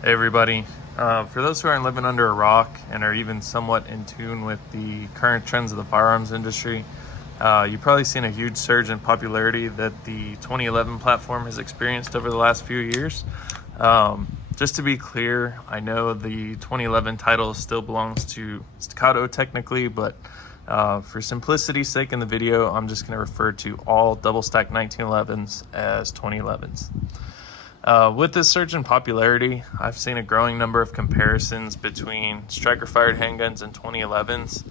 Hey everybody. For those who aren't living under a rock and are even somewhat in tune with the current trends of the firearms industry, you've probably seen a huge surge in popularity that the 2011 platform has experienced over the last few years. Just to be clear, I know the 2011 title still belongs to Staccato technically, but for simplicity's sake in the video, I'm just going to refer to all double stack 1911s as 2011s. With this surge in popularity, I've seen a growing number of comparisons between striker-fired handguns and 2011s.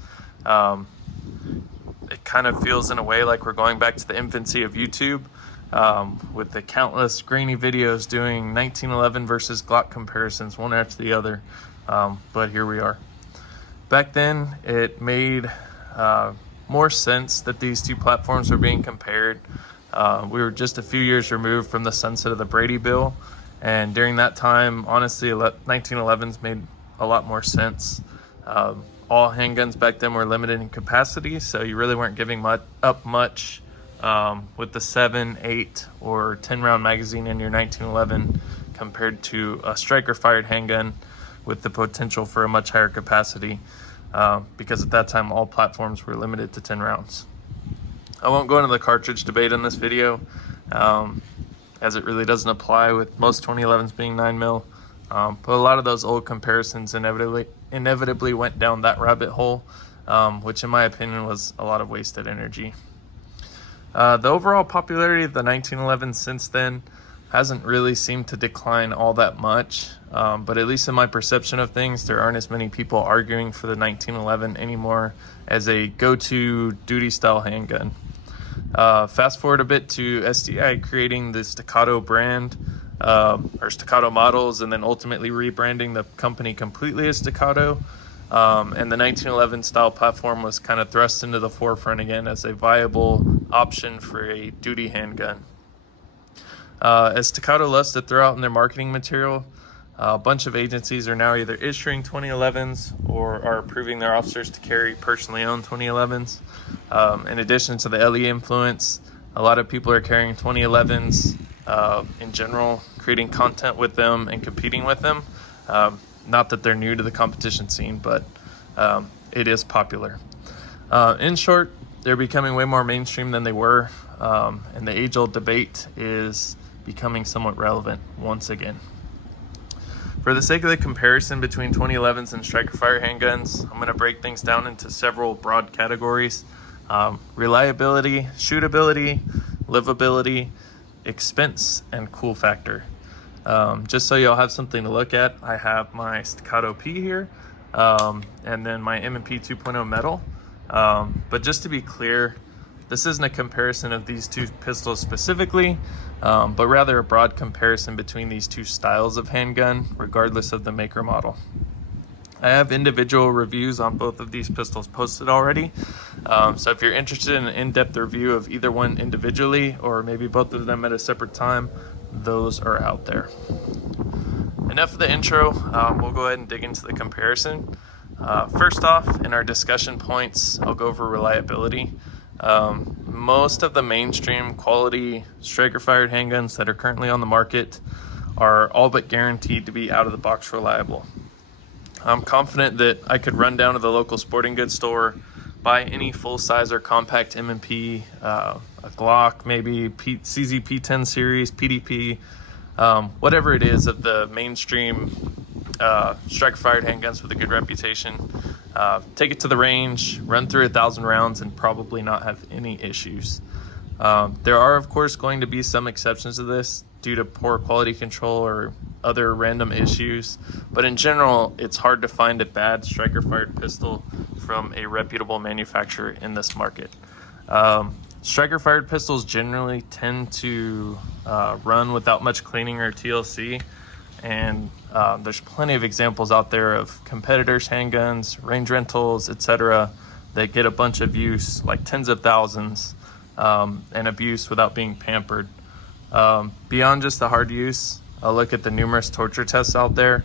It kind of feels in a way like we're going back to the infancy of YouTube, with the countless grainy videos doing 1911 versus Glock comparisons one after the other, but here we are. Back then, it made more sense that these two platforms were being compared. We were just a few years removed from the sunset of the Brady bill, and during that time, honestly, 1911s made a lot more sense. All handguns back then were limited in capacity, so you really weren't giving up much with the 7, 8, or 10 round magazine in your 1911 compared to a striker-fired handgun with the potential for a much higher capacity, because at that time all platforms were limited to 10 rounds. I won't go into the cartridge debate in this video, as it really doesn't apply with most 2011s being 9mm, but a lot of those old comparisons inevitably went down that rabbit hole, which in my opinion was a lot of wasted energy. The overall popularity of the 1911 since then hasn't really seemed to decline all that much, but at least in my perception of things, there aren't as many people arguing for the 1911 anymore as a go-to duty style handgun. Fast forward a bit to SDI creating the Staccato brand, or Staccato models, and then ultimately rebranding the company completely as Staccato. And the 1911 style platform was kind of thrust into the forefront again as a viable option for a duty handgun. As Staccato loves to throw out in their marketing material, a bunch of agencies are now either issuing 2011s or are approving their officers to carry personally owned 2011s. In addition to the LE influence, a lot of people are carrying 2011s in general, creating content with them and competing with them. Not that they're new to the competition scene, but it is popular. In short, they're becoming way more mainstream than they were, and the age-old debate is becoming somewhat relevant once again. For the sake of the comparison between 2011s and striker-fire handguns, I'm going to break things down into several broad categories: reliability, shootability, livability, expense, and cool factor. Just so y'all have something to look at, I have my Staccato P here, and then my M&P 2.0 metal. But just to be clear, this isn't a comparison of these two pistols specifically, but rather a broad comparison between these two styles of handgun, regardless of the maker model. I have individual reviews on both of these pistols posted already, so if you're interested in an in-depth review of either one individually, or maybe both of them at a separate time, those are out there. Enough of the intro, we'll go ahead and dig into the comparison. First off, in our discussion points, I'll go over reliability. Most of the mainstream quality striker-fired handguns that are currently on the market are all but guaranteed to be out of the box reliable. I'm confident that I could run down to the local sporting goods store, buy any full-size or compact M&P, a Glock, maybe CZP-10 series, PDP, whatever it is of the mainstream striker-fired handguns with a good reputation, take it to the range, run through 1,000 rounds, and probably not have any issues. There are, of course, going to be some exceptions to this due to poor quality control or other random issues, but in general, it's hard to find a bad striker-fired pistol from a reputable manufacturer in this market. Striker-fired pistols generally tend to run without much cleaning or TLC, and there's plenty of examples out there of competitors' handguns, range rentals, etc., that get a bunch of use, like tens of thousands, and abuse without being pampered. Beyond just the hard use, a look at the numerous torture tests out there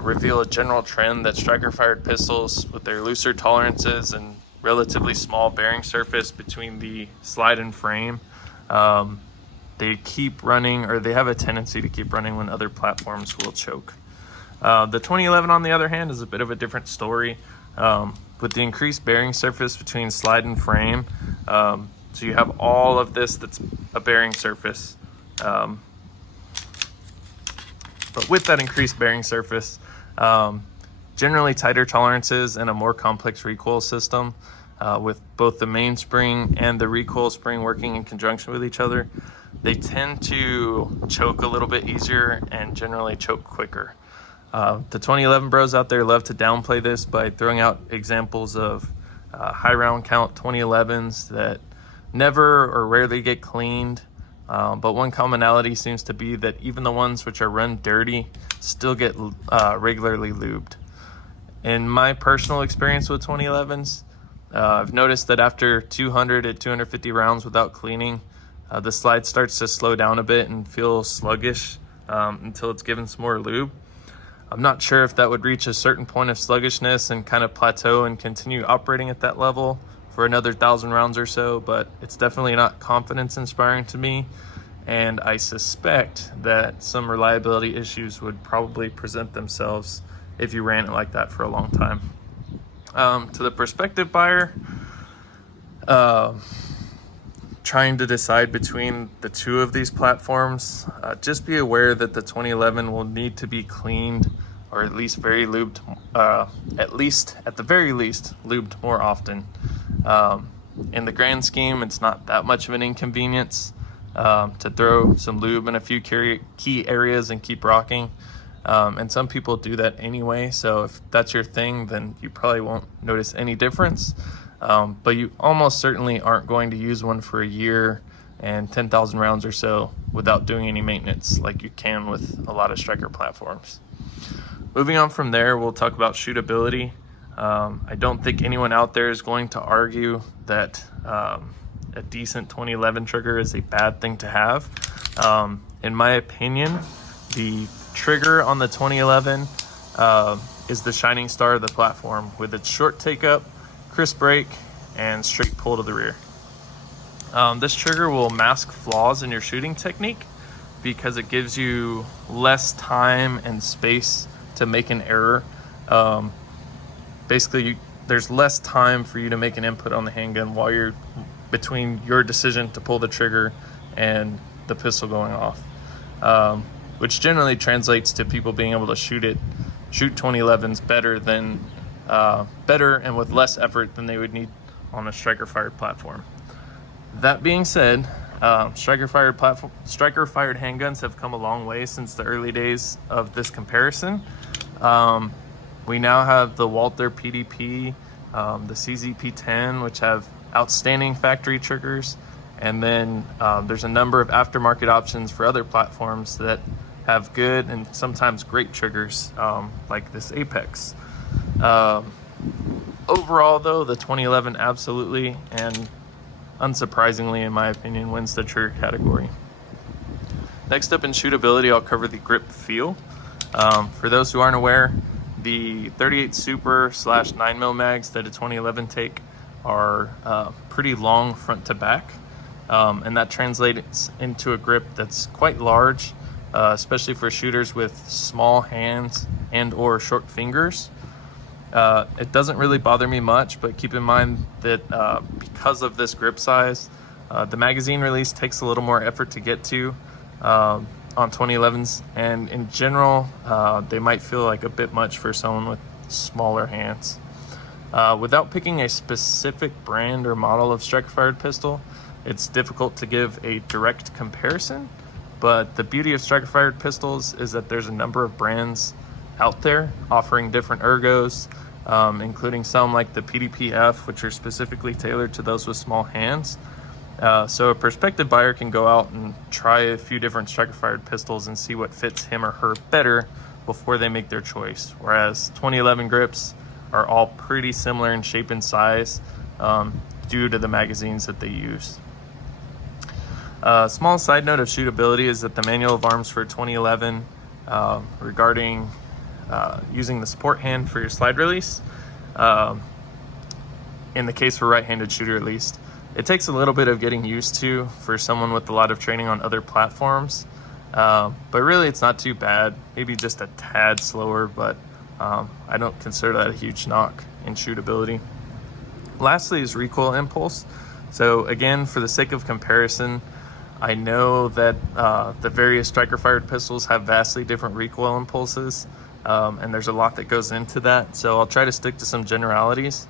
reveal a general trend that striker-fired pistols, with their looser tolerances and relatively small bearing surface between the slide and frame, they keep running, or they have a tendency to keep running when other platforms will choke. The 2011, on the other hand, is a bit of a different story. With the increased bearing surface between slide and frame, so you have all of this that's a bearing surface. But with that increased bearing surface, generally tighter tolerances and a more complex recoil system, with both the mainspring and the recoil spring working in conjunction with each other, they tend to choke a little bit easier and generally choke quicker. The 2011 bros out there love to downplay this by throwing out examples of high round count 2011s that never or rarely get cleaned. But one commonality seems to be that even the ones which are run dirty still get regularly lubed. In my personal experience with 2011s, I've noticed that after 200 to 250 rounds without cleaning, the slide starts to slow down a bit and feel sluggish until it's given some more lube. I'm not sure if that would reach a certain point of sluggishness and kind of plateau and continue operating at that level for another 1,000 rounds or so, but it's definitely not confidence inspiring to me. And I suspect that some reliability issues would probably present themselves if you ran it like that for a long time. To the prospective buyer, trying to decide between the two of these platforms, just be aware that the 2011 will need to be cleaned, or at least very lubed, at the very least lubed more often. In the grand scheme, it's not that much of an inconvenience to throw some lube in a few key areas and keep rocking. And some people do that anyway, so if that's your thing, then you probably won't notice any difference. But you almost certainly aren't going to use one for a year and 10,000 rounds or so without doing any maintenance like you can with a lot of striker platforms. Moving on from there, we'll talk about shootability. I don't think anyone out there is going to argue that a decent 2011 trigger is a bad thing to have. In my opinion, the trigger on the 2011 is the shining star of the platform, with its short take up, crisp break, and straight pull to the rear. This trigger will mask flaws in your shooting technique because it gives you less time and space to make an error. Basically, there's less time for you to make an input on the handgun while you're between your decision to pull the trigger and the pistol going off, which generally translates to people being able to shoot 2011s better and with less effort than they would need on a striker fired platform. That being said, striker fired handguns have come a long way since the early days of this comparison. We now have the Walther PDP, the CZP-10, which have outstanding factory triggers, and then there's a number of aftermarket options for other platforms that have good and sometimes great triggers, like this Apex. Overall, though, the 2011 absolutely and unsurprisingly, in my opinion, wins the trigger category. Next up in shootability, I'll cover the grip feel. For those who aren't aware, the 38 Super / 9mm mags that a 2011 take are pretty long front to back, and that translates into a grip that's quite large, especially for shooters with small hands and or short fingers. It doesn't really bother me much, but keep in mind that because of this grip size, the magazine release takes a little more effort to get to on 2011s, and in general, they might feel like a bit much for someone with smaller hands. Without picking a specific brand or model of striker-fired pistol, it's difficult to give a direct comparison, but the beauty of striker-fired pistols is that there's a number of brands out there offering different ergos, including some like the PDP-F, which are specifically tailored to those with small hands. So a prospective buyer can go out and try a few different striker-fired pistols and see what fits him or her better before they make their choice, whereas 2011 grips are all pretty similar in shape and size due to the magazines that they use. Small side note of shootability is that the manual of arms for 2011 regarding using the support hand for your slide release, in the case for right-handed shooter at least, it takes a little bit of getting used to for someone with a lot of training on other platforms. But really it's not too bad, maybe just a tad slower, but I don't consider that a huge knock in shootability. Lastly is recoil impulse. So again, for the sake of comparison, I know that the various striker fired pistols have vastly different recoil impulses, and there's a lot that goes into that, so I'll try to stick to some generalities.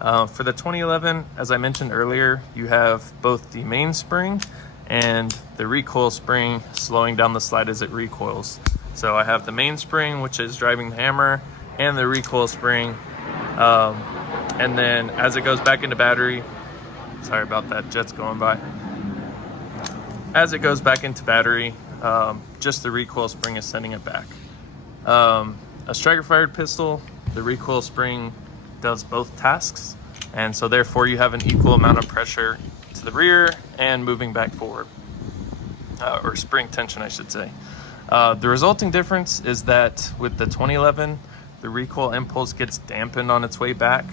For the 2011, as I mentioned earlier, you have both the mainspring and the recoil spring slowing down the slide as it recoils. So I have the mainspring, which is driving the hammer, and the recoil spring. And then as it goes back into battery, sorry about that, jet's going by. As it goes back into battery, just the recoil spring is sending it back. A striker fired pistol, the recoil spring does both tasks, and so therefore you have an equal amount of pressure to the rear and moving back forward, or spring tension I should say. The resulting difference is that with the 2011, the recoil impulse gets dampened on its way back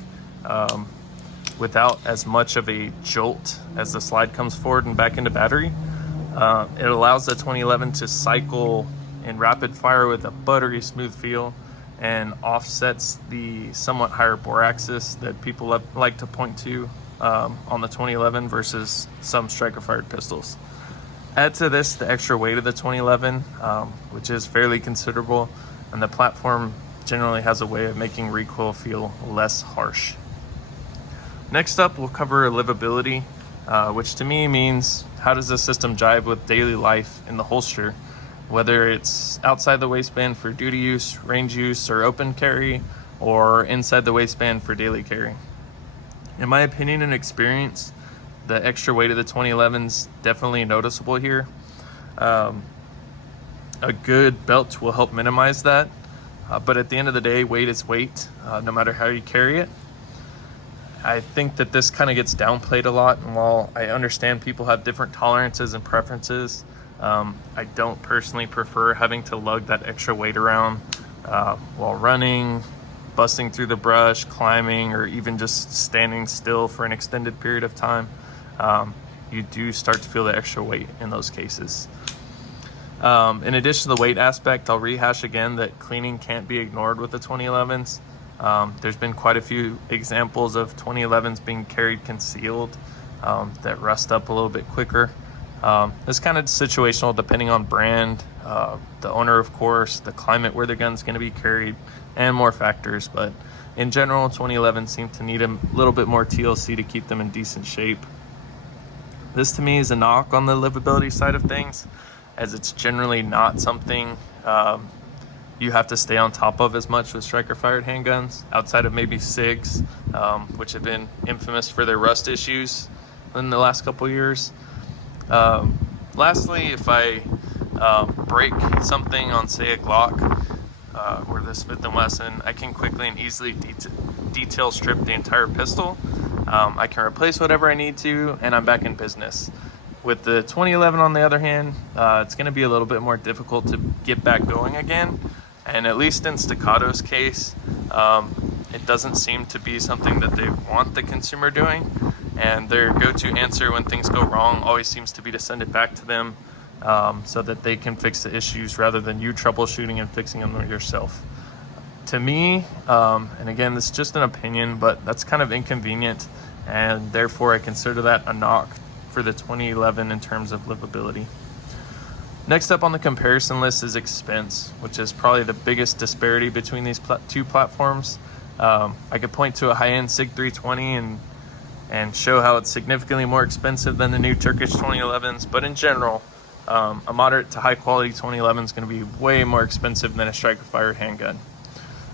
without as much of a jolt as the slide comes forward and back into battery. It allows the 2011 to cycle in rapid fire with a buttery smooth feel, and offsets the somewhat higher bore axis that people like to point to on the 2011 versus some striker fired pistols. Add to this the extra weight of the 2011, which is fairly considerable, and the platform generally has a way of making recoil feel less harsh. Next up, we'll cover livability, which to me means how does the system jive with daily life in the holster, whether it's outside the waistband for duty use, range use, or open carry, or inside the waistband for daily carry. In my opinion and experience, the extra weight of the 2011's definitely noticeable here. A good belt will help minimize that, but at the end of the day, weight is weight, no matter how you carry it. I think that this kind of gets downplayed a lot, and while I understand people have different tolerances and preferences, I don't personally prefer having to lug that extra weight around while running, busting through the brush, climbing, or even just standing still for an extended period of time. You do start to feel the extra weight in those cases. In addition to the weight aspect, I'll rehash again that cleaning can't be ignored with the 2011s. There's been quite a few examples of 2011s being carried concealed that rust up a little bit quicker. It's kind of situational depending on brand, the owner of course, the climate where the gun's going to be carried, and more factors, but in general 2011 seem to need a little bit more TLC to keep them in decent shape. This to me is a knock on the livability side of things, as it's generally not something you have to stay on top of as much with striker fired handguns, outside of maybe SIGs, which have been infamous for their rust issues in the last couple years. Lastly, if I break something on, say, a Glock or the Smith & Wesson, I can quickly and easily detail strip the entire pistol. I can replace whatever I need to, and I'm back in business. With the 2011, on the other hand, it's going to be a little bit more difficult to get back going again, and at least in Staccato's case, it doesn't seem to be something that they want the consumer doing. And their go-to answer when things go wrong always seems to be to send it back to them so that they can fix the issues rather than you troubleshooting and fixing them yourself. To me, and again, this is just an opinion, but that's kind of inconvenient, and therefore I consider that a knock for the 2011 in terms of livability. Next up on the comparison list is expense, which is probably the biggest disparity between these two platforms. I could point to a high-end SIG 320 and show how it's significantly more expensive than the new Turkish 2011s, but in general, a moderate to high quality 2011 is going to be way more expensive than a striker fired handgun.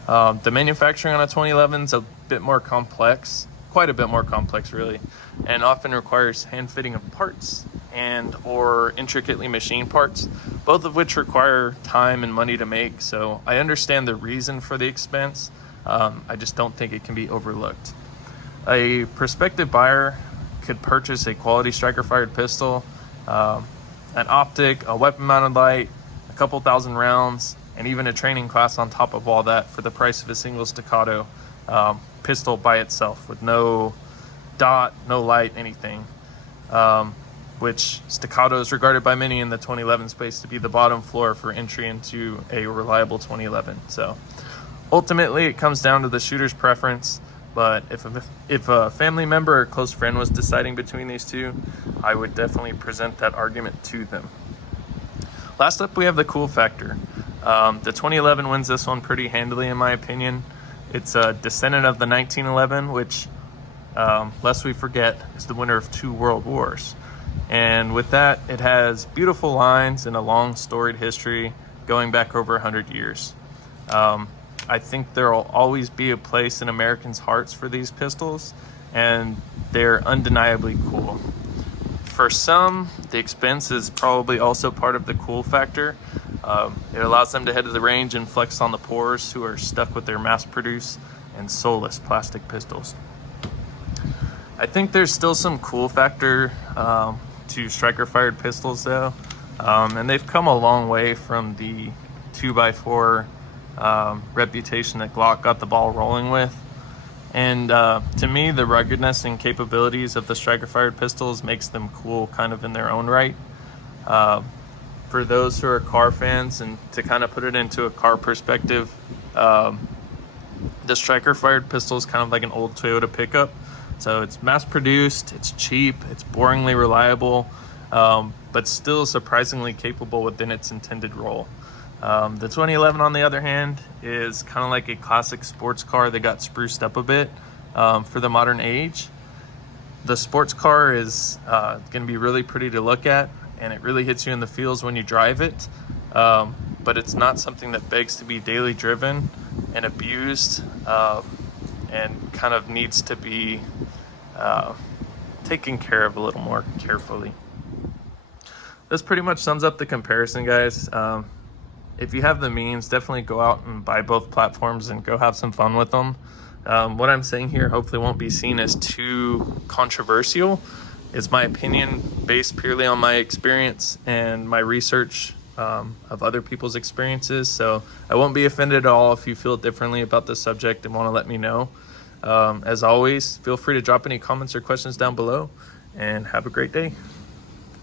The manufacturing on a 2011 is a bit more complex, quite a bit more complex really, and often requires hand fitting of parts and or intricately machined parts, both of which require time and money to make. So I understand the reason for the expense. I just don't think it can be overlooked. A prospective buyer could purchase a quality striker fired pistol, an optic, a weapon mounted light, a couple thousand rounds, and even a training class on top of all that for the price of a single Staccato pistol by itself, with no dot, no light, anything. which Staccato is regarded by many in the 2011 space to be the bottom floor for entry into a reliable 2011. So ultimately, it comes down to the shooter's preference. But if a family member or close friend was deciding between these two, I would definitely present that argument to them. Last up, we have the cool factor. The 2011 wins this one pretty handily, in my opinion. It's a descendant of the 1911, which, lest we forget, is the winner of 2 world wars. And with that, it has beautiful lines and a long storied history going back over 100 years. I think there will always be a place in Americans' hearts for these pistols, and they're undeniably cool. For some, the expense is probably also part of the cool factor. It allows them to head to the range and flex on the poors who are stuck with their mass-produced and soulless plastic pistols. I think there's still some cool factor to striker-fired pistols, though, and they've come a long way from the 2x4 reputation that Glock got the ball rolling with. And to me, the ruggedness and capabilities of the striker-fired pistols makes them cool kind of in their own right. For those who are car fans, and to kind of put it into a car perspective, the striker-fired pistol is kind of like an old Toyota pickup. So it's mass-produced, it's cheap, it's boringly reliable, but still surprisingly capable within its intended role. The 2011, on the other hand, is kind of like a classic sports car that got spruced up a bit for the modern age. The sports car is going to be really pretty to look at, and it really hits you in the feels when you drive it, but it's not something that begs to be daily driven and abused, and kind of needs to be taken care of a little more carefully. This pretty much sums up the comparison, guys. If you have the means, definitely go out and buy both platforms and go have some fun with them. What I'm saying here hopefully won't be seen as too controversial. It's my opinion based purely on my experience and my research of other people's experiences. So I won't be offended at all if you feel differently about this subject and want to let me know. As always, feel free to drop any comments or questions down below, and have a great day.